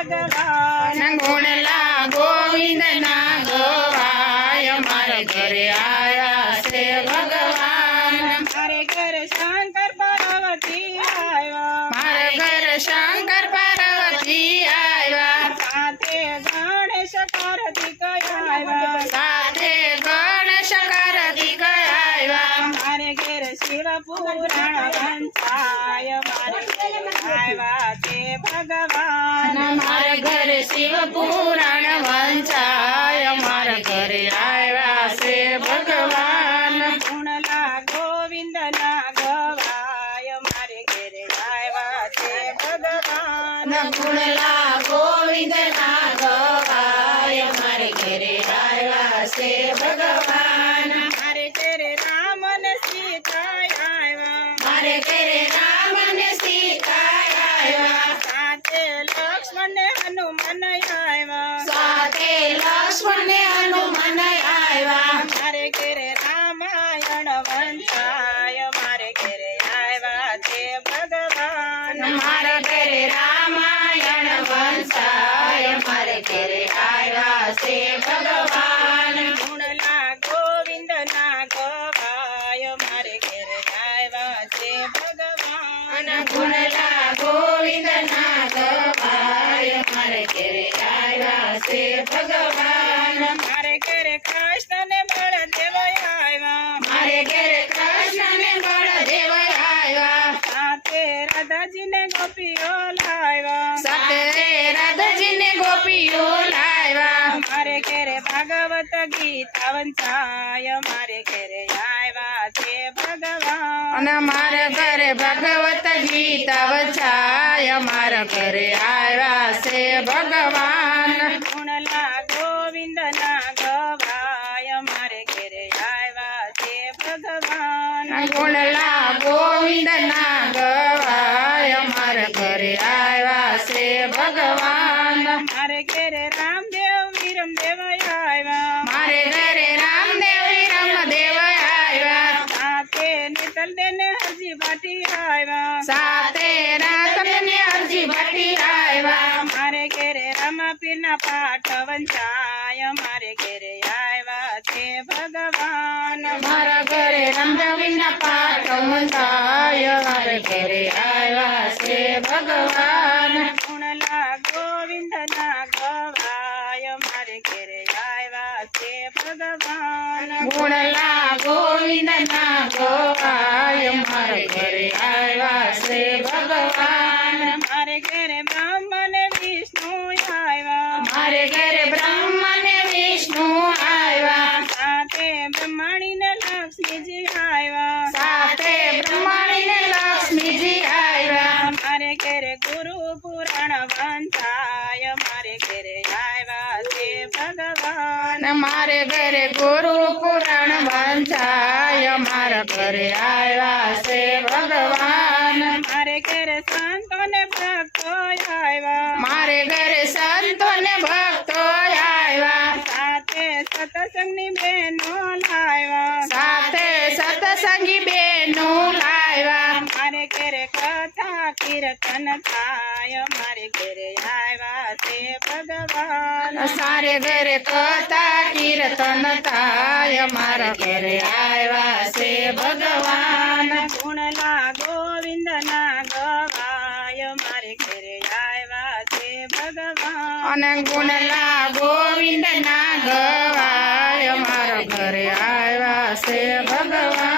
ભગવાન ગુણલા ગોવિંદ ના ગવાય મારા ઘરે આવ્યા છે ભગવાન મારે ઘરે શંકર પાર્વતી આવ્યા મારા ઘર શંકર પાર્વતી આવ્યા સાથે ગણેશ કાર્તિક આવ્યા સાથે ગણેશ કાર્તિક આવ્યા મારે ઘેર શિવ પુરાણ ભગવાન મારા ઘરે શિવ પુરાણ વંચાય મારા ઘરે આવ્યા છે ભગવાન ગુણલા ગોવિંદના ગવાય મારે ઘેરે આવ્યા છે ભગવાન ગુણલા ગોવિંદ ના ગવાય લક્ષ્મણ ને હનુમાન આવ્યા. સાથે લક્ષ્મણ ને હનુમાન આવ્યા. મારે ઘેરે રામાયણ વંશાય મારે ઘેરે આવ્યા છે ભગવાન. મારે ઘેરે રામાયણ વંચાય મારે ઘેરે આવ્યા છે ભગવાન. મારે ઘરે આવ્યા છે ભગવાન મારે ઘરે કૃષ્ણ ને બળદેવ આવ્યા મારે ઘરે કૃષ્ણ ને બળદેવ આવ્યા સાથે રાધાજી ને ગોપીઓ લાવ્યા સાથે રાધાજી ને ગોપીઓ લાવ્યા મારે ઘરે ભાગવત ગીતા વંચાય મારે મારા ઘરે ભગવત ગીતા વચાય મારા ઘરે આવ્યા છે ભગવાન ગુણલા ગોવિંદ ના ગવાય મારે ઘરે આવ્યા છે ભગવાન ગુણલા ગોવિંદ ના રામાપીરના પાઠ વંચાય મારે ઘરે આવ્યા છે ભગવાન મારા ઘરે રામદેવીના પાઠ મંતાય મારા ઘરે આવ્યા છે ભગવાન ગુણલા ગોવિંદ ના ગવાય મારે ઘરે આવ્યા છે ભગવાન ગુણલા ગોવિંદ ના ગવાય મારા ઘરે આવ્યા છે પુરાણ વંચાય મારે ઘરે આવ્યા છે ભગવાન અને મારે ઘરે ગુરુ પુરાણ વંચાય મારા ઘરે આવ્યા છે ભગવાન મારે ઘરે સંતો ને ભક્તો આવ્યા મારે ઘરે સંતો ને ભક્તો આવ્યા સાથે સત્સંગની બહેનો લાવ્યા સાથે સત્સંગી બેનો લાવ્યા મારે ઘરે કથા કીર્તન થાય મારે ઘરે આવ્યા છે ભગવાન સારે ઘરે કથા કીર્તન થાય મારા ઘરે આવ્યા છે ભગવાન ગુણલા ગોવિંદ ના ગવાય મારે ઘરે આવ્યા છે ભગવાન અને ગુણલા ગોવિંદ ના ગવાય મારા ઘરે આવ્યા છે ભગવાન